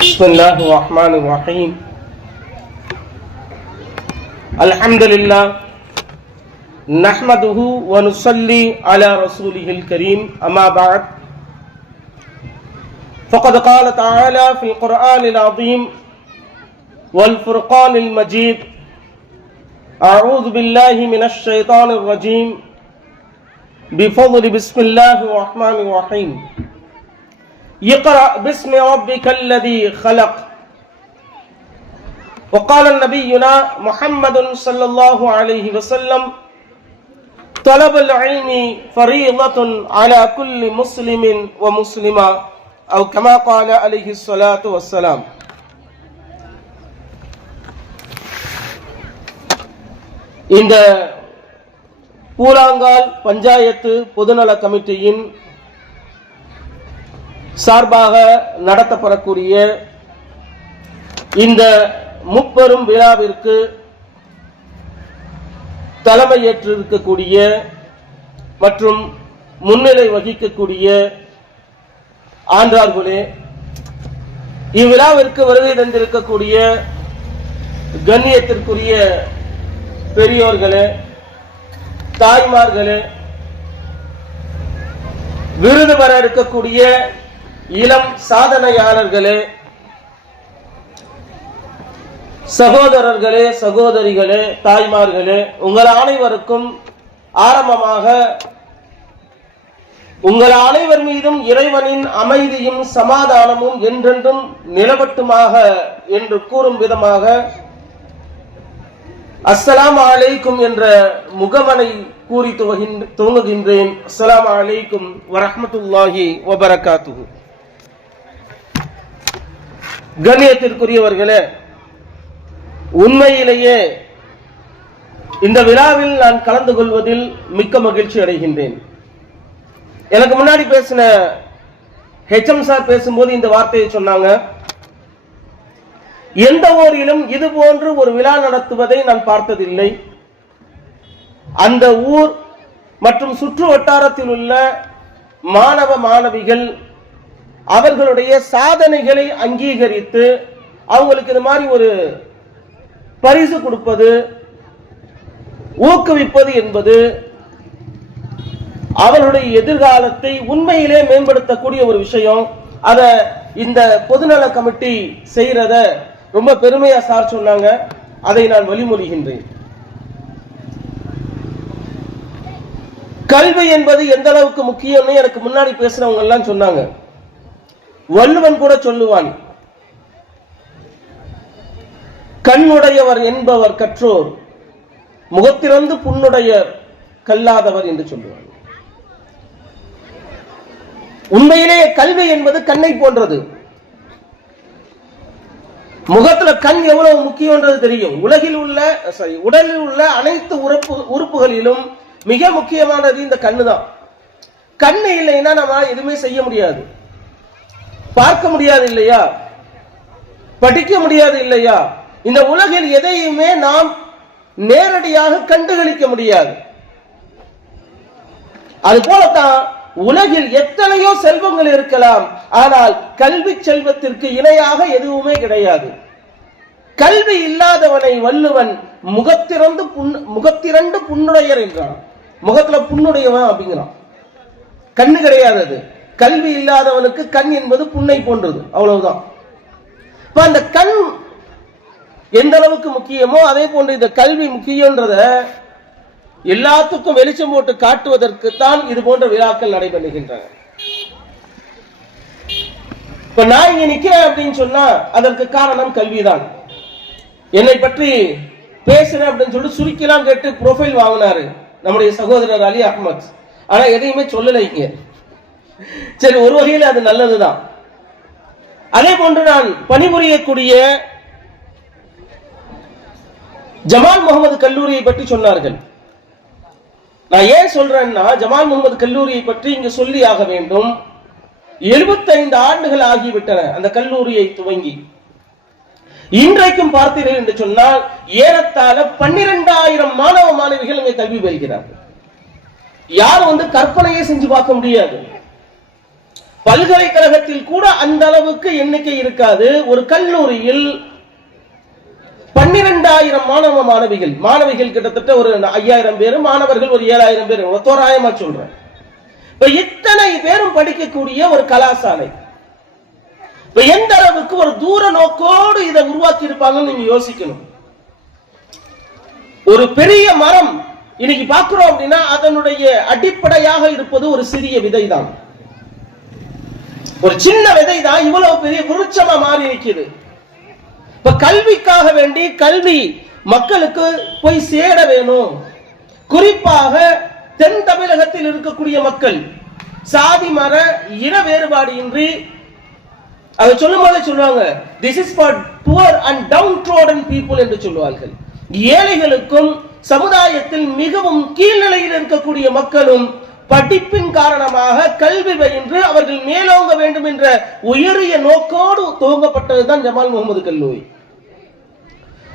بسم الله الرحمن الرحيم. الحمد لله نحمده ونصلي على رسوله الكريم أما بعد. فقد قال تعالى في القرآن العظيم والفرقان المجيد أعوذ بالله من الشيطان الرجيم. بفضل بسم الله الرحمن الرحيم. اقرأ باسم ربك الذي خلق وقال نبينا محمد صلى الله عليه وسلم طلب العلم فريضة على كل مسلم ومسلمة أو كما قال عليه الصلاة والسلام இந்த பூலாங்கால் பஞ்சாயத்து பொதுநல கமிட்டியின் சார்பாக நடத்தப்படக்கூடிய இந்த முப்பெரும் விழாவிற்கு தலைமையேற்றிருக்கக்கூடிய மற்றும் முன்னிலை வகிக்கக்கூடிய ஆண்டார்களே இவ்விழாவிற்கு வருகை தந்திருக்கக்கூடிய கண்ணியத்திற்குரிய பெரியோர்களே தாய்மார்களே விருது பெற இருக்கக்கூடிய இளம் சாதனையாளர்களே சகோதரர்களே சகோதரிகளே தாய்மார்களே உங்கள் அனைவருக்கும் ஆரம்பமாக உங்கள் அனைவர் மீதும் இறைவனின் அமைதியும் சமாதானமும் என்றென்றும் நிலவட்டுமாக என்று கூறும் விதமாக அஸ்ஸலாம் அலைக்கும் என்ற முகமனை கூறி துவகின்- துவங்குகின்றேன். அஸ்ஸலாம் அலைக்கும் வரஹ்மத்துல்லாஹி வபரகாத்துஹு. கண்ணியத்திற்குரியவர்களே உண்மையிலேயே இந்த விழாவில் நான் கலந்து கொள்வதில் மிக்க மகிழ்ச்சி அடைகின்றேன். எனக்கு முன்னாடி பேசின ஹெச்எம் சார் பேசும்போது இந்த வார்த்தையை சொன்னாங்க. எந்த ஊரிலும் இது போன்று ஒரு விழா நடத்துவதை நான் பார்த்ததில்லை. அந்த ஊர் மற்றும் சுற்று வட்டாரத்தில் உள்ள மாணவ மாணவிகள் அவர்களுடைய சாதனைகளை அங்கீகரித்து அவங்களுக்கு இது மாதிரி ஒரு பரிசு கொடுப்பது ஊக்குவிப்பது என்பது அவர்களுடைய எதிர்காலத்தை உண்மையிலே மேம்படுத்தக்கூடிய ஒரு விஷயம். அத இந்த பொதுநல கமிட்டி செய்யறத ரொம்ப பெருமையா சார் சொன்னாங்க. அதை நான் வழிமொழிகின்றேன். கல்வி என்பது எந்த அளவுக்கு முக்கியம்னு எனக்கு முன்னாடி பேசுறவங்க எல்லாம் சொன்னாங்க. வள்ளுவன் கூட சொல்லுவான் கண்ணுடையவர் என்பவர் கற்றோர் முகத்திறந்து புண்ணுடையர் கல்லாதவர் என்று சொல்லுவார் உண்மையிலேயே கல்வி என்பது கண்ணை போன்றது. முகத்துல கண் எவ்வளவு முக்கியம்ன்றது தெரியும். உலகில் உள்ள சாரி உடலில் உள்ள அனைத்து உறுப்பு உறுப்புகளிலும் மிக முக்கியமானது இந்த கண்ணு தான் கண்ணு இல்லைன்னா நம்ம எதுவுமே செய்ய முடியாது. பார்க்க முடியாது இல்லையா? படிக்க முடியாது இல்லையா? இந்த உலகில் எதையுமே நாம் நேரடியாக கண்டுகளிக்க முடியாது. அது போலத்தான் உலகில் எத்தனையோ செல்வங்கள் இருக்கலாம் ஆனால் கல்வி செல்வத்திற்கு இணையாக எதுவுமே கிடையாது. கல்வி இல்லாதவனை வள்ளுவன் முகத்திறந்து முகத்திரண்டு புண்ணுடையர் என்றான். முகத்துல புண்ணுடையவன் அப்படிங்கிறான். கண்ணு கிடையாது அது. கல்வி இல்லாதவனுக்கு கண் என்பது புண்ணை போன்றது. அவ்வளவுதான். இப்ப அந்த கண் எந்த அளவுக்கு முக்கியமோ அதே போன்று இந்த கல்வி முக்கியன்றத எல்லாத்துக்கும் வெளிச்சம் போட்டு காட்டுவதற்கு தான் இது போன்ற விழாக்கள் நடைபெறுகின்றன. இப்ப நான் இங்க நிக்கிறேன் அப்படின்னு சொன்னா அதற்கு காரணம் கல்விதான். என்னை பற்றி பேசுறேன் அப்படின்னு சொல்லிட்டு சுருக்கிலாம் கேட்டு ப்ரொஃபைல் வாங்கினாரு நம்முடைய சகோதரர் அலி அஹ்மத். ஆனா எதையுமே சொல்லலை இங்க. சரி ஒரு வகையில் அது நல்லதுதான். அதே போன்று நான் பணிபுரியக்கூடிய ஜமால் முகமது கல்லூரியை பற்றி சொன்னார்கள். நான் ஏன் சொல்றேன்னா ஜமால் முகமது கல்லூரியை பற்றி இங்கு சொல்லி ஆக வேண்டும். 75 ஆண்டுகள் ஆகிவிட்டன அந்த கல்லூரியை துவங்கி. இன்றைக்கும் பார்த்தீர்கள் என்று சொன்னால் ஏறத்தாழ பன்னிரெண்டாயிரம் மாணவ மாணவிகள் இங்கே கல்வி பெறுகிறார்கள். யாரும் வந்து கற்பனையே செஞ்சு பார்க்க முடியாது. பல்கலைக்கழகத்தில் கூட அந்த அளவுக்கு எண்ணிக்கை இருக்காது. ஒரு கல்லூரியில் பன்னிரெண்டாயிரம் மாணவ மாணவிகள் மாணவிகள் கிட்டத்தட்ட ஒரு ஐயாயிரம் பேர் மாணவர்கள் ஒரு ஏழாயிரம் பேர். தோராயமா சொல்றேன். இப்ப இத்தனை பேரும் படிக்கக்கூடிய ஒரு கலாசாலை. இப்ப எந்த அளவுக்கு ஒரு தூர நோக்கோடு இதை உருவாக்கி இருப்பாங்கன்னு நீங்க யோசிக்கணும். ஒரு பெரிய மரம் இன்னைக்கு பார்க்கிறோம் அப்படின்னா அதனுடைய அடிப்படையாக இருப்பது ஒரு சிறிய விதை தான் ஒரு சின்ன விதை தான் இவ்வளவு பெரிய விருட்சமா மாறி இருக்குது இப்ப கல்விக்காக வேண்டி கல்வி மக்களுக்கு போய் சேர வேணும். குறிப்பாக தென் தமிழகத்தில் இருக்கக்கூடிய மக்கள். சாதி மர இன வேறுபாடு இன்றி அதை சொல்லும் போதே சொல்லுவாங்க this is for poor and downtrodden people என்று சொல்லுவார்கள். ஏழைகளுக்கும் சமுதாயத்தில் மிகவும் கீழ்நிலையில் இருக்கக்கூடிய மக்களும் படிப்பின் காரணமாக கல்வி பயின்று அவர்கள் மேலோங்க வேண்டும் என்ற உயரிய நோக்கோடு துவங்கப்பட்டதுதான் ஜமால் முகமது கல்லூரி.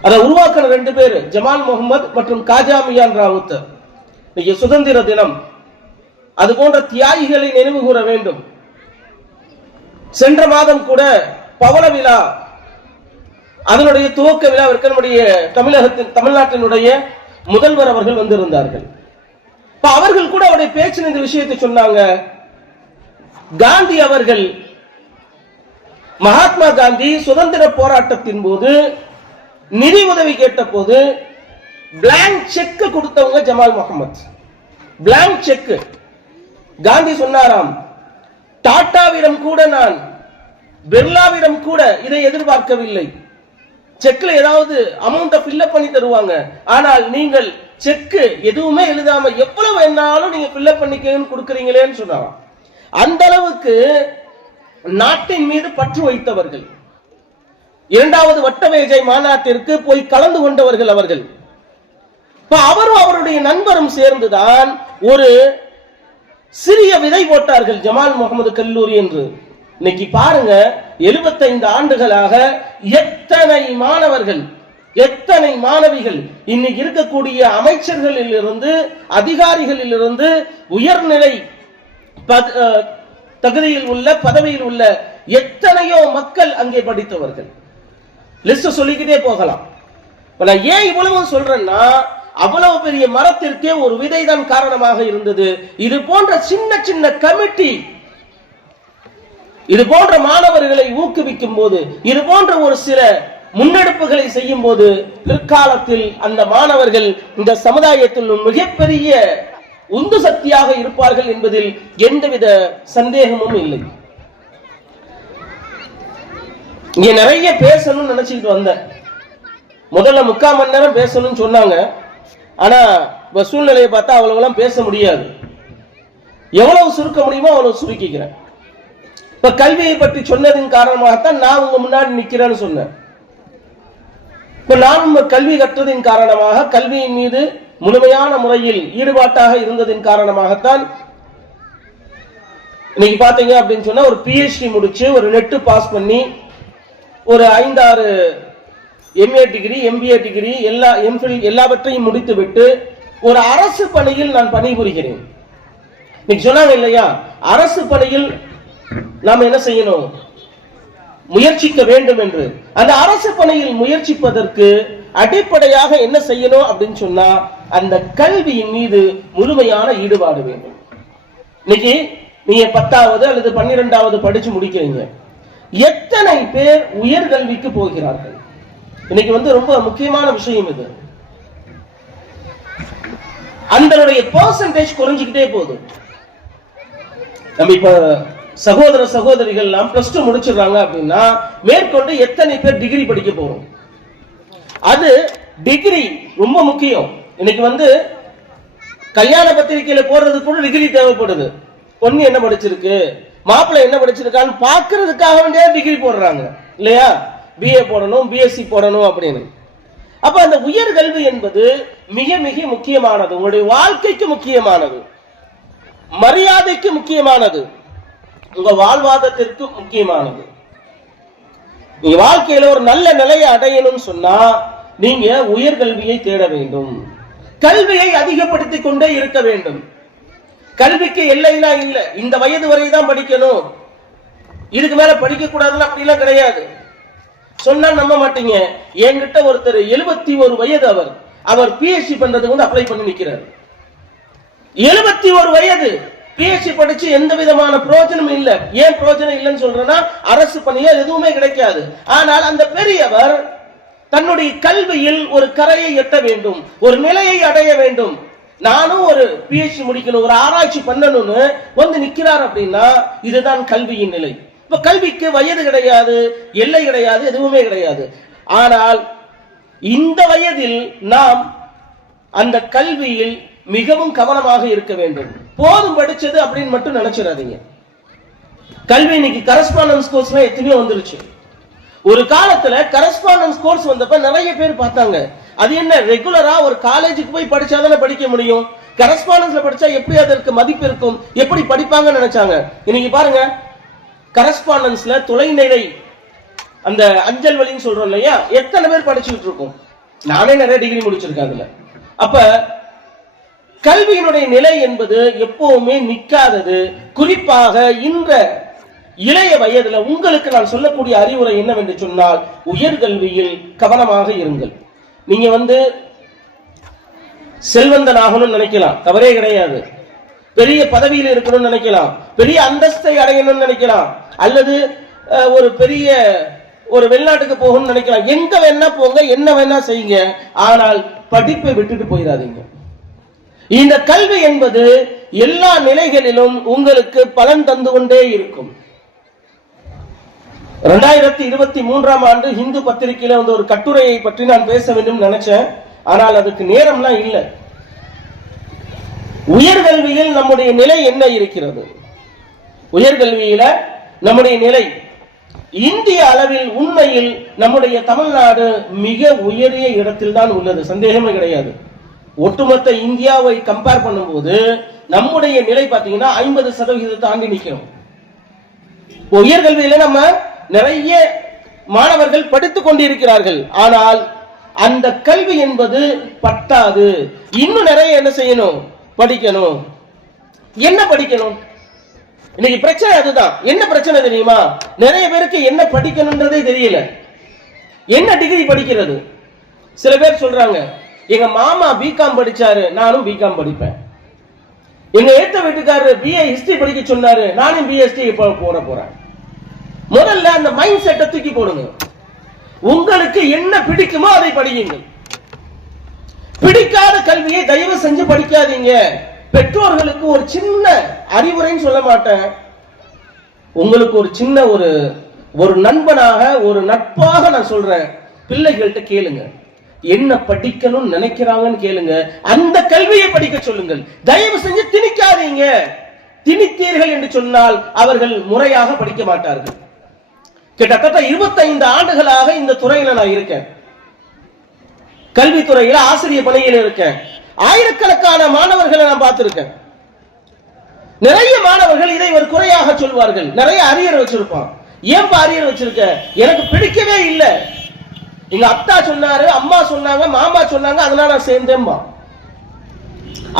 அதை உருவாக்கின ரெண்டு பேர் ஜமால் முகமது மற்றும் காஜா மியான் ராவுத். இன்னைக்கு சுதந்திர தினம். அது போன்ற தியாகிகளை நினைவு கூற வேண்டும். சென்ற மாதம் கூட பவள விழா. அதனுடைய துவக்க விழாவிற்கு நம்முடைய தமிழகத்தின் தமிழ்நாட்டினுடைய முதல்வர் அவர்கள் வந்திருந்தார்கள். இப்ப அவர்கள் கூட அவருடைய பேச்சில் இந்த விஷயத்தை சொன்னாங்க. காந்தி அவர்கள் மகாத்மா காந்தி சுதந்திர போராட்டத்தின் போது நிதி உதவி கேட்ட போது பிளாங்க் செக் கொடுத்தவங்க ஜமால் முகமது. பிளாங்க் செக் காந்தி சொன்னாராம் டாட்டாவிடம் கூட நான் பிர்லாவிடம் கூட இதை எதிர்பார்க்கவில்லை. செக்ல ஏதாவது அமௌண்ட்டை ஃபில்அப் பண்ணி தருவாங்க. ஆனால் நீங்கள் செக்கு எதுவுமே எழுதாம எவ்வளவு வேணாலும் நீங்க ஃபில்அப் பண்ணிக்கன்னு கொடுக்குறீங்களேன்னு சொன்னாராம். அந்த அளவுக்கு நாட்டின் மீது பற்று வைத்தவர்கள். இரண்டாவது வட்டவேஜை மாநாட்டிற்கு போய் கலந்து கொண்டவர்கள் அவர்கள். இப்ப அவரும் அவருடைய நண்பரும் சேர்ந்துதான் ஒரு சிறிய விதை போட்டார்கள் ஜமால் முகமது கல்லூரி என்று. இன்னைக்கு பாருங்க 75 ஆண்டுகளாக எத்தனை மாணவர்கள் எத்தனை மாணவிகள் இன்னைக்கு இருக்கக்கூடிய அமைச்சர்களில் இருந்து அதிகாரிகளில் இருந்து உயர்நிலை தகுதியில் உள்ள பதவியில் உள்ள எத்தனையோ மக்கள் அங்கே படித்தவர்கள். லிஸ்ட் சொல்லிக்கிட்டே போகலாம். இப்ப நான் ஏன் இவ்வளவு சொல்றேன்னா அவ்வளவு பெரிய மரத்திற்கே ஒரு விதை தான் காரணமாக இருந்தது. இது போன்ற சின்ன சின்ன கமிட்டி இது போன்ற மாணவர்களை ஊக்குவிக்கும் போது இது போன்ற ஒரு சில முன்னெடுப்புகளை செய்யும் போது பிற்காலத்தில் அந்த மாணவர்கள் இந்த சமுதாயத்தில் மிகப்பெரிய உந்து சக்தியாக இருப்பார்கள் என்பதில் எந்தவித சந்தேகமும் இல்லை. இங்க நிறைய பேசணும்னு நினைச்சுக்கிட்டு வந்தேன். முதல்ல முக்கால் மணி நேரம் பேசணும்னு சொன்னாங்க. ஆனா சூழ்நிலையை பார்த்தா அவ்வளவுலாம் பேச முடியாது. எவ்வளவு சுருக்க முடியுமோ அவ்வளவு சுருக்கிக்கிறேன். இப்ப கல்வியை பற்றி சொன்னதின் காரணமாகத்தான் நான் உங்க முன்னாடி நிக்கிறேன்னு சொன்னேன். இப்ப நானும் கல்வி கற்றதின் காரணமாக கல்வியின் மீது முழுமையான முறையில் ஈடுபாட்டாக இருந்ததின் காரணமாகத்தான் இன்னைக்கு பாத்தீங்க அப்படின்னு சொன்னா ஒரு பிஹெச்டி முடிச்சு ஒரு நெட்டு பாஸ் பண்ணி ஒரு ஐந்தாறு எம்ஏ டிகிரி எம்பிஏ டிகிரி எல்லா எம்ஃபில் எல்லாவற்றையும் முடித்துவிட்டு ஒரு அரசு பணியில் நான் பணிபுரிகிறேன். இன்னைக்கு சொன்னாங்க இல்லையா? அரசு பணியில் நாம் என்ன செய்யணும்? முயற்சிக்க வேண்டும் என்று. அந்த அரசு பணியில் முயற்சிப்பதற்கு அடிப்படையாக என்ன செய்யணும் அப்படின்னு சொன்னா அந்த கல்வியின் மீது முழுமையான ஈடுபாடு வேண்டும். இன்னைக்கு நீங்க பத்தாவது அல்லது பன்னிரெண்டாவது படிச்சு முடிக்கிறீங்க. எத்தனை பேர் உயர்கல்விக்கு போகிறார்கள்? இன்னைக்கு வந்து ரொம்ப முக்கியமான விஷயம் இது. அந்த பர்சன்டேஜ் குறைஞ்சுக்கிட்டே போகுது. நம்ம இப்ப சகோதர சகோதரிகள் எல்லாம் பிளஸ் டூ முடிச்சிடுறாங்க அப்படின்னா மேற்கொண்டு எத்தனை பேர் டிகிரி படிக்க போறோம்? அது டிகிரி ரொம்ப முக்கியம். இன்னைக்கு வந்து கல்யாண பத்திரிகையில போடுறது கூட டிகிரி தேவைப்படுது. பொண்ணு என்ன படிச்சிருக்கு? மாப்பிள்ளை என்ன படிச்சிருக்கான்னு பாக்குறதுக்காக வேண்டிய டிகிரி போடுறாங்க. இல்லையா? பிஏ போடணும் பிஎஸ்சி போடணும் அப்படின்னு. அப்ப அந்த உயர்கல்வி என்பது மிக மிக முக்கியமானது. உங்களுடைய வாழ்க்கைக்கு முக்கியமானது. மரியாதைக்கு முக்கியமானது. உங்க வாழ்வாதத்திற்கு முக்கியமானது. நீங்க வாழ்க்கையில ஒரு நல்ல நிலையை அடையணும்னு சொன்னா நீங்க உயர்கல்வியை தேட வேண்டும். கல்வியை அதிகப்படுத்திக் கொண்டே இருக்க வேண்டும். கல்விக்கு எல்லைலாம் இல்ல. இந்த வயது வரை தான் படிக்கணும். இதுக்கு மேல படிக்க கூடாதுன்னு அப்படிலாம் கிடையாது. சொன்னா நம்ப மாட்டீங்க. என்கிட்ட ஒருத்தர் எழுபத்தி ஒரு வயது அவர். அவர் பிஎஸ்சி பண்றதுக்கு வந்து அப்ளை பண்ணி நிக்கிறார். எழுபத்தி ஒரு வயது. பிஎஸ்சி படிச்சு எந்த விதமான பிரயோஜனமும் இல்ல. ஏன் பிரயோஜனம் இல்லைன்னு சொல்றேன்னா அரசு பணியோ எதுவுமே கிடைக்காது. ஆனால் அந்த பெரியவர் தன்னுடைய கல்வியில் ஒரு கரையை எட்ட வேண்டும் ஒரு நிலையை அடைய வேண்டும். நானும் ஒரு பிஹெச்டி முடிக்கணும் ஒரு ஆராய்ச்சி பண்ணணும்னு வந்து நிக்கிறார் அப்படின்னா இதுதான் கல்வியின் நிலை. இப்ப கல்விக்கு வயது கிடையாது எல்லை கிடையாது எதுவுமே கிடையாது. ஆனால் இந்த வயதில் நாம் அந்த கல்வியில் மிகவும் கவனமாக இருக்க வேண்டும். போதும் படிச்சது அப்படின்னு மட்டும் நினைச்சிடாதீங்க. கல்வி இன்னைக்கு கரஸ்பாண்டன்ஸ் கோர்ஸ்லாம் எத்தனையோ வந்துருச்சு. ஒரு காலத்துல கரஸ்பாண்டன்ஸ் கோர்ஸ் வந்தப்ப நிறைய பேர் பார்த்தாங்க. அது என்ன ரெகுலரா ஒரு காலேஜுக்கு போய் படிச்சாதானே படிக்க முடியும்? கரஸ்பாண்டன்ஸ்ல படிச்சா எப்படி அதற்கு மதிப்பு இருக்கும்? எப்படி படிப்பாங்கன்னு நினைச்சாங்க? இன்னைக்கு பாருங்க கரஸ்பாண்டன்ஸ்ல தொலைநிலை அந்த அஞ்சல் வழின்னு சொல்றோம் இல்லையா? எத்தனை பேர் படிச்சுக்கிட்டு இருக்கோம்? நானே நிறைய டிகிரி முடிச்சிருக்கேன் அதுல. அப்ப கல்வியினுடைய நிலை என்பது எப்பவுமே நிற்காதது. குறிப்பாக இந்த இளைய வயதுல உங்களுக்கு நான் சொல்லக்கூடிய அறிவுரை என்னவென்று சொன்னால் உயர்கல்வியில் கவனமாக இருங்கள். நீங்க வந்து செல்வந்தனாகணும்னு நினைக்கலாம். தவறே கிடையாது. பெரிய பதவியில் இருக்கணும்னு நினைக்கலாம். பெரிய அந்தஸ்தை அடையணும்னு நினைக்கலாம். அல்லது ஒரு பெரிய ஒரு வெளிநாட்டுக்கு போகணும்னு நினைக்கலாம். எங்க வேணா போங்க என்ன வேணா செய்யுங்க. ஆனால் படிப்பை விட்டுட்டு போயிடாதீங்க. இந்த கல்வி என்பது எல்லா நிலைகளிலும் உங்களுக்கு பலன் தந்து கொண்டே இருக்கும். ரெண்டாயிரத்தி இருபத்தி மூன்றாம் ஆண்டு இந்து பத்திரிகையில வந்து ஒரு கட்டுரையை பற்றி நான் பேச வேண்டும் நினைச்சேன். ஆனால் அதுக்கு நேரம்லாம் இல்லை. உயர்கல்வியில் நம்முடைய நிலை என்ன இருக்கிறது? உயர்கல்வியில நம்முடைய நிலை இந்திய அளவில் உண்மையில் நம்முடைய தமிழ்நாடு மிக உயரிய இடத்தில் தான் உள்ளது. சந்தேகமே கிடையாது. ஒட்டுமொத்த இந்தியாவை கம்பேர் பண்ணும்போது நம்முடைய நிலை பார்த்தீங்கன்னா ஐம்பது சதவிகிதத்தை தாண்டி நிற்கிறோம். உயர்கல்வியில நம்ம நிறைய மாணவர்கள் படித்துக் கொண்டிருக்கிறார்கள். ஆனால் அந்த கல்வி என்பது பட்டாது இன்னும் நிறைய என்ன செய்யணும்? படிக்கணும். என்ன படிக்கணும்? இன்னைக்கு பிரச்சனை அதுதான். என்ன பிரச்சனை தெரியுமா? நிறைய பேருக்கு என்ன படிக்கணும்ன்றதே தெரியல. என்ன டிகிரி படிக்கிறது? சில பேர் சொல்றாங்க எங்க மாமா பிகாம் படிச்சாரு நானும் பிகாம் படிப்பேன். எங்க ஏத்த வீட்டுக்காரரு பிஏ ஹிஸ்டரி படிக்க சொன்னாரு நானும் பிஎஸ்டி இப்போ போட போறேன். முதல்ல அந்த மைண்ட் செட்டை தூக்கி போடுங்க. உங்களுக்கு என்ன பிடிக்குமோ அதை படியுங்கள். பிடிக்காத கல்வியை தயவு செஞ்சு படிக்காதீங்க. பெற்றோர்களுக்கு ஒரு சின்ன அறிவுரைன்னு சொல்ல மாட்டேன். உங்களுக்கு ஒரு சின்ன ஒரு ஒரு நண்பனாக ஒரு நட்பாக நான் சொல்றேன். பிள்ளைகள்கிட்ட கேளுங்க. என்ன படிக்கணும்னு நினைக்கிறாங்கன்னு கேளுங்க. அந்த கல்வியை படிக்க சொல்லுங்கள். தயவு செஞ்சு திணிக்காதீங்க. திணித்தீர்கள் என்று சொன்னால் அவர்கள் முறையாக படிக்க மாட்டார்கள். கிட்டத்தட்ட 25 ஆண்டுகளாக இந்த துறையில நான் இருக்கேன். கல்வித்துறையில ஆசிரியர் பணியில் இருக்கேன். ஆயிரக்கணக்கான மாணவர்களை நான் பார்த்திருக்கேன். நிறைய மாணவர்கள் இதை ஒரு குறையாக சொல்வார்கள். நிறைய அரியர் வச்சிருப்பான். ஏன் அரியர் வச்சிருக்க? எனக்கு பிடிக்கவே இல்லை. எங்க அத்தா சொன்னாரு அம்மா சொன்னாங்க மாமா சொன்னாங்க அதனால நான் சேர்ந்தேன்பா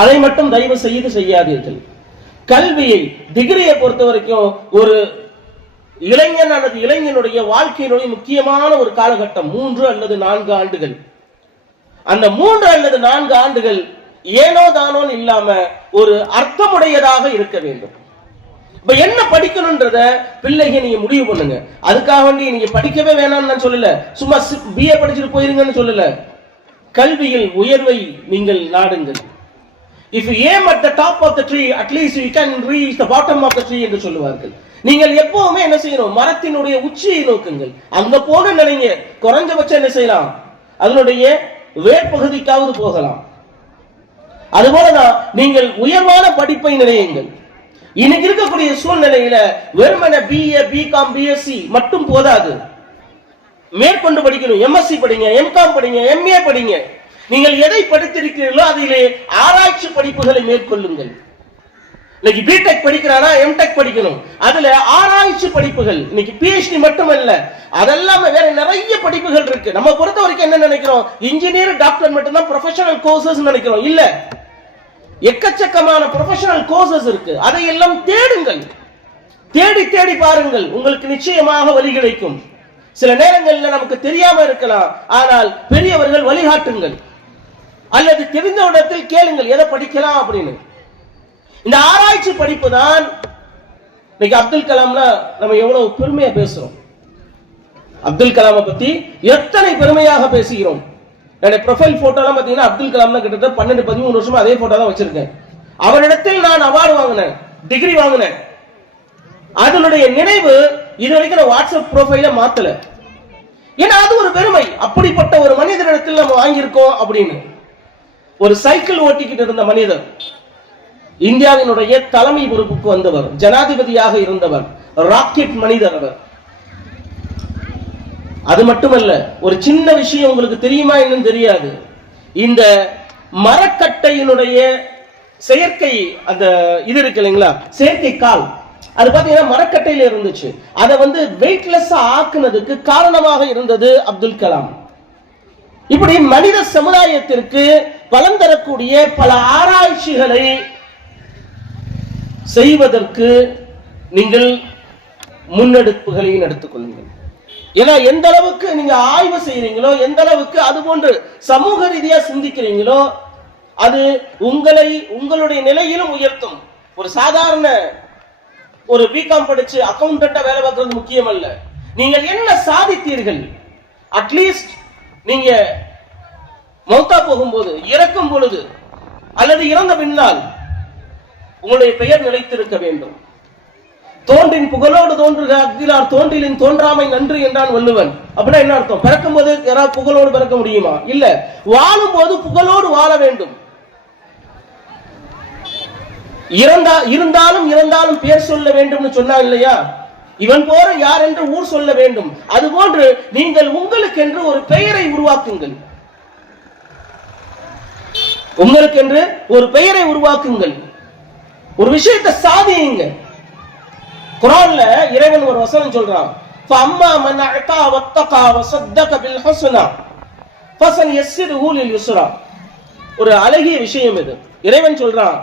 அதை மட்டும் தயவு செய்து செய்யாதீர்கள். கல்வியை டிகிரியை பொறுத்த வரைக்கும் ஒரு இளைஞன் அல்லது இளைஞனுடைய வாழ்க்கையினுடைய முக்கியமான ஒரு காலகட்டம் மூன்று அல்லது நான்கு ஆண்டுகள். அந்த மூன்று அல்லது நான்கு ஆண்டுகள் ஏனோ தானோன்னு இல்லாம ஒரு அர்த்தமுடையதாக இருக்க வேண்டும். இப்ப என்ன படிக்கணும்ன்றத பிள்ளைங்க நீங்க முடிவு பண்ணுங்க. அதுக்காக வேண்டி நீங்க படிக்கவே வேணாம்னு நான் சொல்லல. சும்மா பிஏ படிச்சுட்டு போயிருங்கன்னு சொல்லல. கல்வியில் உயர்வை நீங்கள் நாடுங்கள். If aim at the top of the tree at least you can reach the bottom of the tree என்று சொல்லுவார்கள். நீங்கள் எப்பவுமே என்ன செய்யணும்? மரத்தினுடைய உச்சியை நோக்குங்கள். அங்க போக நினைங்க. குறைஞ்சபட்சம் என்ன செய்யலாம்? அதனுடைய வேர்பகுதிக்காவது போகலாம். அதுபோலதான் நீங்கள் உயர்வான படிப்பை நினையுங்கள். இன்னைக்கு இருக்கக்கூடிய சூழ்நிலையில வெறுமன பிஏ பிகாம் பிஎஸ்சி மட்டும் போதாது. மேற்கொண்டு படிக்கணும். எம்எஸ்சி படிங்க எம்காம் படிங்க எம்ஏ படிங்க. நீங்கள் எதை படித்திருக்கிறீர்களோ அதிலே ஆராய்ச்சி படிப்புகளை மேற்கொள்ளுங்கள். இன்னைக்கு பிடெக் படிக்கிறானா? எம்டெக் படிக்கணும். அதுல ஆராய்ச்சி படிப்புகள் இன்னைக்கு பிஹெச்டி மட்டுமல்ல அதெல்லாம் வேற நிறைய படிப்புகள் இருக்கு. நம்ம பொறுத்த வரைக்கும் என்ன நினைக்கிறோம்? இன்ஜினியர் டாக்டர் மட்டும்தான் ப்ரொஃபஷனல் கோர்சஸ் நினைக்கிறோம். இல்ல. எக்கச்சக்கமான ப்ரொஃபஷனல் கோர்சஸ் இருக்கு. அதையெல்லாம் தேடுங்கள். தேடி தேடி பாருங்கள். உங்களுக்கு நிச்சயமாக வழி கிடைக்கும். சில நேரங்களில் நமக்கு தெரியாம இருக்கலாம். ஆனால் பெரியவர்கள் வழிகாட்டுங்கள். அல்லது தெரிந்த இடத்தில் கேளுங்கள் எதை படிக்கலாம்? அப்படின்னு. இந்த ஆராய்ச்சி படிப்பு தான் இன்னைக்கு அப்துல் கலாம்னா நம்ம எவ்வளவு பெருமையா பேசுறோம். அப்துல் கலாமை பத்தி எத்தனை பெருமையாக பேசுகிறோம். என்னுடைய ப்ரொஃபைல் போட்டோலாம் பார்த்தீங்கன்னா அப்துல் கலாம் கிட்டத்தட்ட பன்னெண்டு பதிமூணு வருஷமா அதே போட்டோ தான் வச்சிருக்கேன். அவரிடத்தில் நான் அவார்டு வாங்கினேன் டிகிரி வாங்கினேன். அதனுடைய நினைவு இது வரைக்கும் நான் வாட்ஸ்அப் ப்ரொஃபைல மாத்தல. ஏன்னா அது ஒரு பெருமை. அப்படிப்பட்ட ஒரு மனிதனிடத்தில் நம்ம வாங்கியிருக்கோம் அப்படின்னு. ஒரு சைக்கிள் ஓட்டிக்கிட்டு இருந்த மனிதர். இந்தியாவினுடைய தலைமை பொறுப்புக்கு வந்தவர் ஜனாதிபதியாக இருந்தவர் ராக்கெட் மனிதர் அவர். அது மட்டுமல்ல ஒரு சின்ன விஷயம் உங்களுக்கு தெரியுமா என்னன்னு தெரியாது. இந்த மரக்கட்டையினுடைய செயற்கை அந்த இது இருக்கு இல்லைங்களா? செயற்கை கால். அது பாத்தீங்கன்னா மரக்கட்டையில இருந்துச்சு. அதை வந்து வெயிட்லெஸ் ஆக்குனதுக்கு காரணமாக இருந்தது அப்துல் கலாம். இப்படி மனித சமுதாயத்திற்கு பலன் தரக்கூடிய பல ஆராய்ச்சிகளை செய்வதற்கு நீங்கள் முன்னெடுப்புகளை எடுத்துக் கொள்ளுங்கள் ஏன்னா எந்த அளவுக்கு நீங்க ஆய்வு செய்யறீங்களோ எந்த அளவுக்கு அது போன்று சமூக ரீதியா சிந்திக்கிறீங்களோ அது உங்களை உங்களுடைய நிலையிலும் உயர்த்தும். ஒரு சாதாரண ஒரு பிகாம் படிச்சு அக்கௌண்டண்டா வேலை பார்க்கறது முக்கியம் அல்ல நீங்கள் என்ன சாதித்தீர்கள்? அட்லீஸ்ட் நீங்க மௌத்தா போகும்போது இறக்கும் பொழுது அல்லது இறந்த பின்னால் உங்களுடைய பெயர் நிலைத்திருக்க வேண்டும். தோன்றின் புகழோடு தோன்றுக அக்திலார் தோன்றிலின் தோன்றாமை நன்று என்றான் வள்ளுவன். அப்படின்னா என்ன அர்த்தம்? பிறக்கும் போது யாராவது புகழோடு பிறக்க முடியுமா? இல்ல. வாழும் போது புகழோடு வாழ வேண்டும். இறந்தா இருந்தாலும் இறந்தாலும் பேர் சொல்ல வேண்டும்னு சொன்னா இல்லையா? இவன் போற யார் என்று ஊர் சொல்ல வேண்டும். அதுபோன்று நீங்கள் உங்களுக்கென்று ஒரு பெயரை உருவாக்குங்கள். உங்களுக்கென்று ஒரு பெயரை உருவாக்குங்கள். ஒரு விஷயத்தை சாதியுங்கள். குரான்ல இறைவன் ஒரு வசனம் சொல்றான். فَأَمَّا مَنْ أَعْطَى وَاتَّقَى وَصَدَّقَ بِالْحُسْنَى فَسَنْيَسِّرْهُ لِلْيُسْرَى ஒரு அழகிய விஷயம் இது. இறைவன் சொல்றான்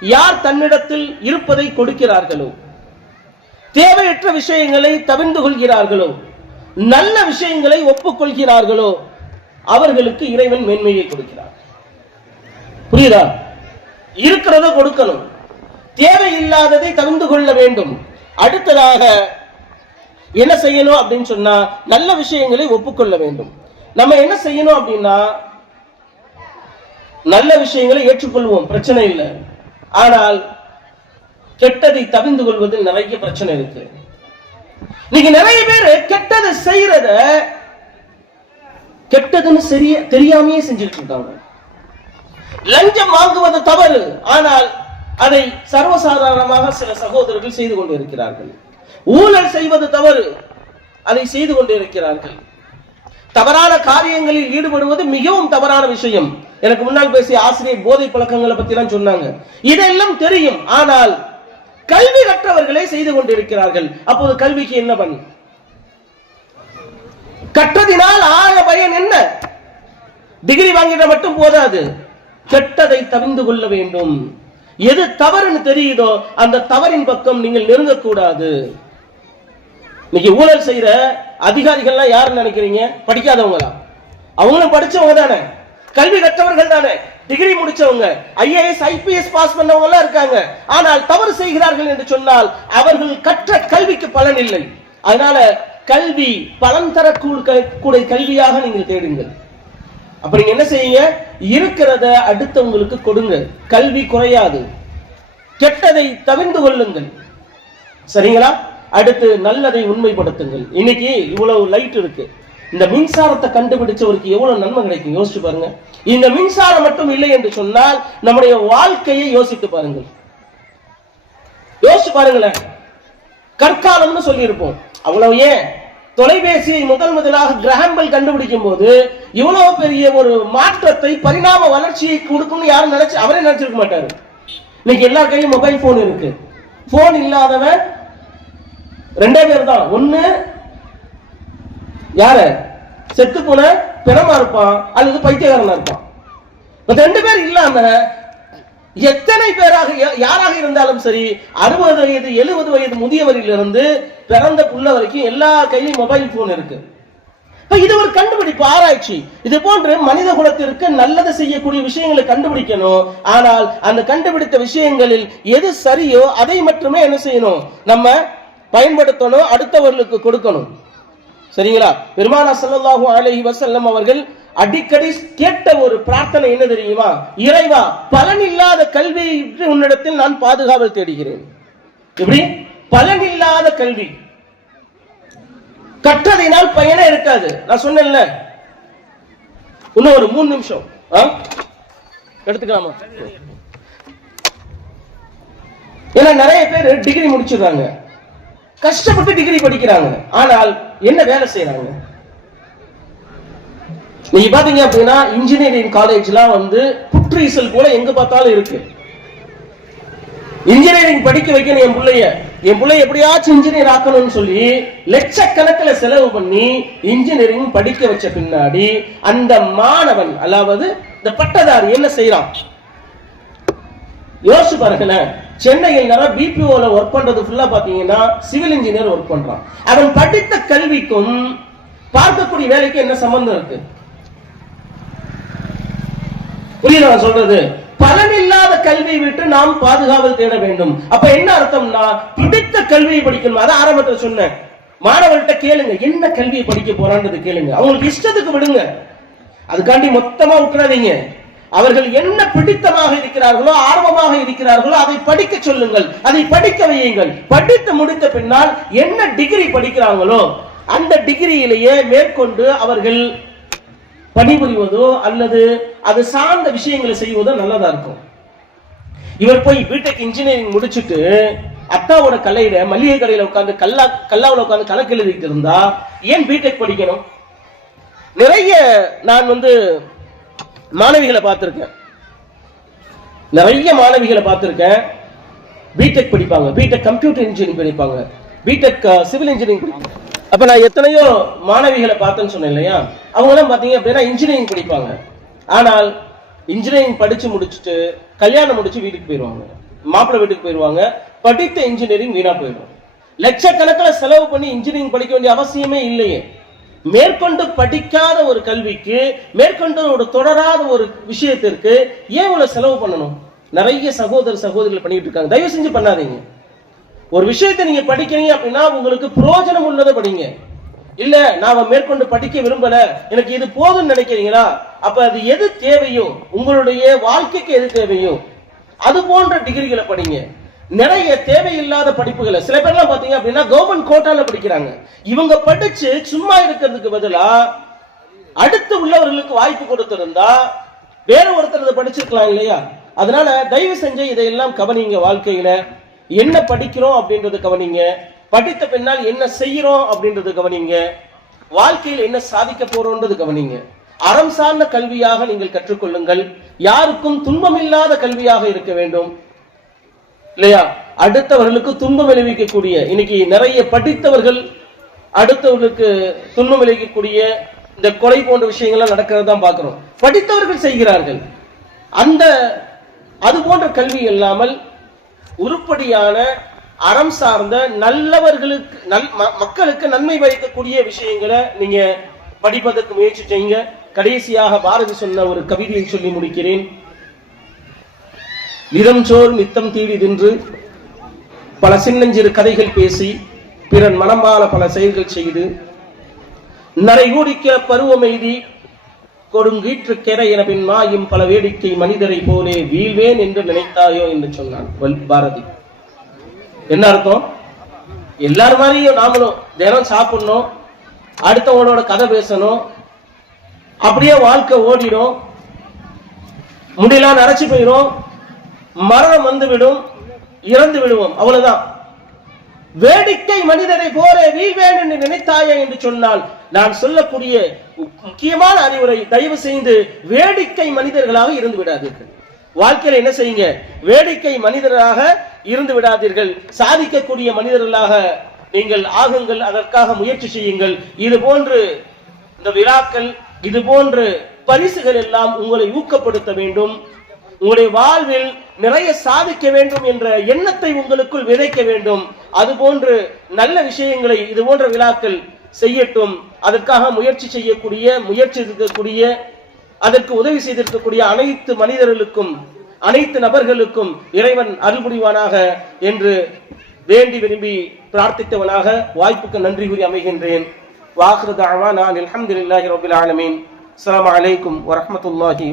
யார் தன்னிடத்தில் இருப்பதை கொடுக்கிறார்களோ தேவையற்ற விஷயங்களை தவிர்ந்து கொள்கிறார்களோ நல்ல விஷயங்களை ஒப்புக்கொள்கிறார்களோ அவர்களுக்கு இறைவன் மேன்மையை கொடுக்கிறார் புரியுதா? இருக்கிறத கொடுக்கணும். தேவையில்லாததை தவிர்ந்து கொள்ள வேண்டும். அடுத்ததாக என்ன செய்யணும் அப்படின்னு சொன்னா நல்ல விஷயங்களை ஒப்புக்கொள்ள வேண்டும். நம்ம என்ன செய்யணும் அப்படின்னா நல்ல விஷயங்களை ஏற்றுக்கொள்வோம் பிரச்சனை இல்லை. ஆனால் கெட்டதை தவிர்ந்து கொள்வதில் நிறைய பிரச்சனை இருக்கு. நீங்க நிறைய பேர் கெட்டதை செய்யறத கெட்டதுன்னு சரிய தெரியாமையே செஞ்சுட்டு இருக்காங்க. லஞ்சம் வாங்குவது தவறு ஆனால் அதை சர்வசாதாரணமாக சில சகோதரர்கள் செய்து கொண்டிருக்கிறார்கள். ஊழல் செய்வது தவறு. அதை செய்து கொண்டிருக்கிறார்கள். தவறான காரியங்களில் ஈடுபடுவது மிகவும் தவறான விஷயம். எனக்கு முன்னால் பேசிய ஆசிரியர் போதை பழக்கங்களை பத்தி எல்லாம் சொன்னாங்க. இதெல்லாம் தெரியும். ஆனால் கல்வி கற்றவர்களே செய்து கொண்டிருக்கிறார்கள். அப்போது கல்விக்கு என்ன பண்ணு கற்றதினால் ஆய பயன் என்ன? டிகிரி வாங்கிட மட்டும் போதாது. கெட்டதை தவிர்ந்து கொள்ள வேண்டும். எது தவறுன்னு தெரியுதோ அந்த தவறின் பக்கம் நீங்கள் நெருங்கக்கூடாது. இன்னைக்கு ஊழல் செய்யற அதிகாரிகள்லாம் யாருன்னு நினைக்கிறீங்க? படிக்காதவங்களா அவங்களும் படிச்சவங்க தானே. கல்வி கற்றவர்கள் தானே. டிகிரி முடிச்சவங்க. ஐஏஎஸ் ஐபிஎஸ் பாஸ் பண்ணவங்க எல்லாம் இருக்காங்க. ஆனால் தவறு செய்கிறார்கள் என்று சொன்னால் அவர்கள் கற்ற கல்விக்கு பலன் இல்லை. அதனால கல்வி பலன் தரக்கூடிய கல்வியாக நீங்கள் தேடுங்கள். அப்ப நீங்க என்ன செய்யுங்க? இருக்கிறத அடுத்தவங்களுக்கு கொடுங்க. கல்வி குறையாது. கெட்டதை தவிர்ந்து கொள்ளுங்கள். சரிங்களா? அடுத்து நல்லதை உண்மைப்படுத்துங்கள். இன்னைக்கு இவ்வளவு லைட் இருக்கு. இந்த மின்சாரத்தை கண்டுபிடிச்சவருக்கு எவ்வளவு நன்மை கிடைக்கும்? யோசிச்சு பாருங்க. இந்த மின்சாரம் மட்டும் இல்லை என்று சொன்னால் நம்முடைய வாழ்க்கையை யோசித்து பாருங்கள். யோசிச்சு பாருங்களேன். கற்காலம்னு சொல்லியிருப்போம். அவ்வளவு ஏன்? தொலைபேசியை முதல் முதலாக கிரகங்கள் கண்டுபிடிக்கும் போது இவ்வளவு பெரிய ஒரு மாற்றத்தை பரிணாம வளர்ச்சியை கொடுக்கும்னு யாரும் நினைச்சு அவரே நினைச்சிருக்க மாட்டாரு. இன்னைக்கு எல்லா கையும் மொபைல் போன் இருக்கு. போன் இல்லாதவன் ரெண்டே பேர் தான் ஒண்ணு யார? செத்து போன பிணமா இருப்பான் அல்லது பைத்தியகாரனா இருப்பான். ரெண்டு பேர் இல்லாம எத்தனை பேராக யா- யாராக இருந்தாலும் சரி அறுபது வயது எழுபது வயது முதியவரிலிருந்து பிறந்த புள்ள வரைக்கும் எல்லா கையிலும் மொபைல் போன் இருக்கு. இது ஒரு கண்டுபிடிப்பு ஆராய்ச்சி. இது போன்று மனித குலத்திற்கு நல்லது செய்யக்கூடிய விஷயங்களை கண்டுபிடிக்கணும். ஆனால் அந்த கண்டுபிடித்த விஷயங்களில் எது சரியோ அதை மட்டுமே என்ன செய்யணும்? நம்ம பயன்படுத்தணும் அடுத்தவர்களுக்கு கொடுக்கணும். சரிங்களா? பெருமானா செல்லாகும் அலைஹி வசல்லம் அவர்கள் அடிக்கடி கேட்ட ஒரு பிரார்த்தனை என்ன தெரியுமா? இறைவா பலனில்லாத கல்வியை கல்வி உன்னிடத்தில் நான் பாதுகாவல் தேடுகிறேன். எப்படி? பலனில்லாத கல்வி. கற்றதினால் பயனே இருக்காது. நான் சொன்னேன்ல. இன்னும் ஒரு மூணு நிமிஷம். எடுத்துக்கலாமா? ஏன்னா நிறைய பேர் டிகிரி முடிச்சிடுறாங்க. கஷ்டப்பட்டு டிகிரி படிக்கிறாங்க. ஆனால் என்ன வேலை செய்யறாங்க நீங்க பாத்தீங்க அப்படின்னா இன்ஜினியரிங் காலேஜ்லாம் வந்து புற்றீசல் போல எங்க பார்த்தாலும் இருக்கு. இன்ஜினியரிங் படிக்க வைக்கணும் என் பிள்ளைய. என் பிள்ளைய எப்படியாச்சும் இன்ஜினியர் ஆக்கணும்னு சொல்லி லட்சக்கணக்கில் செலவு பண்ணி இன்ஜினியரிங் படிக்க வச்ச பின்னாடி அந்த மாணவன் அதாவது இந்த பட்டதாரி என்ன செய்யறான்? யோசிச்சு பாருங்களேன். சென்னையில் நிறைய பிபிஓல ஒர்க் பண்றது ஃபுல்லா பாத்தீங்கன்னா சிவில் இன்ஜினியர் ஒர்க் பண்றான். அவன் படித்த கல்விக்கும் பார்க்கக்கூடிய வேலைக்கு என்ன சம்பந்தம் இருக்கு? புரியுது நான் சொல்றது? பலனில்லாத கல்வியை விட்டு நாம் பாதுகாவல் தேட வேண்டும். அப்ப என்ன அர்த்தம்னா பிடித்த கல்வியை படிக்கணும்? அதான் ஆரம்பத்தில் சொன்னேன். மாணவர்கள்ட்ட கேளுங்க என்ன கல்வியை படிக்க போறான்றது கேளுங்க. அவங்களுக்கு இஷ்டத்துக்கு விடுங்க. அதுக்காண்டி மொத்தமா விட்டுறாதீங்க அவர்கள் என்ன பிடித்தமாக இருக்கிறார்களோ ஆர்வமாக இருக்கிறார்களோ அதை படிக்க சொல்லுங்கள். அதை படிக்க வையுங்கள். படித்து முடித்த பின்னால் என்ன டிகிரி படிக்கிறாங்களோ அந்த டிகிரியிலேயே மேற்கொண்டு அவர்கள் பணிபுரிவதோ அல்லது அது சார்ந்த விஷயங்களை செய்வதோ நல்லதா இருக்கும். இவர் போய் பிடெக் இன்ஜினியரிங் முடிச்சுட்டு அத்தாவோட கலையில மளிகை கடையில உட்காந்து கல்லா கல்லாவில் உட்காந்து கணக்கு எழுதிட்டு இருந்தா ஏன் பிடெக் படிக்கணும்? நிறைய நான் வந்து மாணவிகளை பார்த்துருக்கேன். நிறைய மாணவிகளை பார்த்துருக்கேன். பிடெக் படிப்பாங்க. பிடெக் கம்ப்யூட்டர் இன்ஜினியரிங் படிப்பாங்க. பிடெக் சிவில் இன்ஜினியரிங் படிப்பாங்க. அப்ப நான் எத்தனையோ மாணவிகளை பார்த்தேன்னு சொன்னேன் இல்லையா? அவங்க எல்லாம் பாத்தீங்க அப்படின்னா இன்ஜினியரிங் படிப்பாங்க. ஆனால் இன்ஜினியரிங் படிச்சு முடிச்சுட்டு கல்யாணம் முடிச்சு வீட்டுக்கு போயிடுவாங்க. மாப்பிள்ளை வீட்டுக்கு போயிடுவாங்க. படித்த இன்ஜினியரிங் வீணா போயிடும். லட்சக்கணக்கில் செலவு பண்ணி இன்ஜினியரிங் படிக்க வேண்டிய அவசியமே இல்லையே. மேற்கொண்டு படிக்காத ஒரு கல்விக்கு மேற்கொண்டு ஒரு தொடராத ஒரு விஷயத்திற்கு ஏன் இவ்வளவு செலவு பண்ணணும்? நிறைய சகோதர சகோதரிகள் பண்ணிட்டு இருக்காங்க. தயவு செஞ்சு பண்ணாதீங்க. ஒரு விஷயத்தை நீங்க படிக்கிறீங்க அப்படின்னா உங்களுக்கு பிரயோஜனம் உள்ளதை படிங்க. இல்ல நாம மேற்கொண்டு படிக்க விரும்பல எனக்கு இது போதும்னு நினைக்கிறீங்களா? அப்ப அது எது தேவையோ உங்களுடைய வாழ்க்கைக்கு எது தேவையோ அது போன்ற டிகிரிகளை படிங்க. நிறைய தேவையில்லாத படிப்புகளை சில பேர்லாம் பாத்தீங்க அப்படின்னா கவர்மெண்ட் கோட்டால படிக்கிறாங்க. இவங்க படிச்சு சும்மா இருக்கிறதுக்கு பதிலா அடுத்து உள்ளவர்களுக்கு வாய்ப்பு கொடுத்திருந்தா வேற ஒருத்தர் இதை படிச்சிருக்கலாம் இல்லையா? அதனால தயவு செஞ்சு இதையெல்லாம் கவனிங்க வாழ்க்கையில. என்ன படிக்கிறோம் அப்படின்றத கவனிங்க. படித்த பின்னால் என்ன செய்யறோம் அப்படின்றது கவனிங்க. வாழ்க்கையில் என்ன சாதிக்க போறோன்றது கவனிங்க. அறம் சார்ந்த கல்வியாக நீங்கள் கற்றுக்கொள்ளுங்கள். யாருக்கும் துன்பம் இல்லாத கல்வியாக இருக்க வேண்டும். இல்லையா? அடுத்தவர்களுக்கு துன்பம் விளைவிக்கக்கூடிய இன்னைக்கு நிறைய படித்தவர்கள் அடுத்தவர்களுக்கு துன்பம் விளைவிக்கக்கூடிய இந்த கொலை போன்ற விஷயங்கள்லாம் நடக்கிறது தான் பார்க்குறோம். படித்தவர்கள் செய்கிறார்கள். அந்த அது போன்ற கல்வி இல்லாமல் உருப்படியான அறம் சார்ந்த நல்லவர்களுக்கு நல் ம- மக்களுக்கு நன்மை பயக்கக்கூடிய விஷயங்களை நீங்க படிப்பதற்கு முயற்சி செய்யுங்க. கடைசியாக பாரதி சொன்ன ஒரு கவிதையை சொல்லி முடிக்கிறேன். நிறம்சோர் நித்தம் தீடி தின்று பல சின்னஞ்சிறு கதைகள் பேசி பிறன் மனமால பல செயல்கள் செய்து நரைகூடிக்க பருவமெய்தி கொடுங்கீற்று கெரை என பின் மாயும் பல வேடிக்கை மனிதரை போலே வீழ்வேன் என்று நினைத்தாயோ என்று சொன்னான் வல் பாரதி. என்ன அர்த்தம்? எல்லாரும் மாதிரியும் நாமளும் தினம் சாப்பிடணும் அடுத்தவங்களோட கதை பேசணும் அப்படியே வாழ்க்கை ஓடிடும் முடியெல்லாம் நரைச்சு போயிடும் மரணம் வந்து விடும் இறந்து விடுவோம் அவ்வளவுதான். வேடிக்கை மனிதரை போல நீ என்று நினைத்தாயே என்று சொன்னால் நான் சொல்லக்கூடிய முக்கியமான அறிவுரை தயவு செய்து வேடிக்கை மனிதர்களாக இருந்து விடாதீர்கள். வாழ்க்கையில என்ன செய்யுங்க? வேடிக்கை மனிதராக இருந்து விடாதீர்கள். சாதிக்கக்கூடிய மனிதர்களாக நீங்கள் ஆகுங்கள் அதற்காக முயற்சி செய்யுங்கள். இது போன்று இந்த விழாக்கள் இது போன்று பரிசுகள் எல்லாம் உங்களை ஊக்கப்படுத்த வேண்டும். உங்களுடைய வாழ்வில் நிறைய சாதிக்க வேண்டும் என்ற எண்ணத்தை உங்களுக்குள் விதைக்க வேண்டும். அதுபோன்று நல்ல விஷயங்களை இது போன்ற விழாக்கள் செய்யட்டும் அதற்காக முயற்சி செய்யக்கூடிய முயற்சி இருக்கக்கூடிய அதற்கு உதவி செய்திருக்கக்கூடிய அனைத்து மனிதர்களுக்கும் அனைத்து நபர்களுக்கும் இறைவன் அருள்புரிவானாக என்று வேண்டி விரும்பி பிரார்த்தித்தவனாக வாய்ப்புக்கு நன்றி கூறி அமைகின்றேன். வாஹ்ரதாவா நான் அலமதுல்லாஹி ரபுல் ஆலமீன். அஸ்ஸலாமு அலைக்கும் வரஹ்மத்துல்லாஹி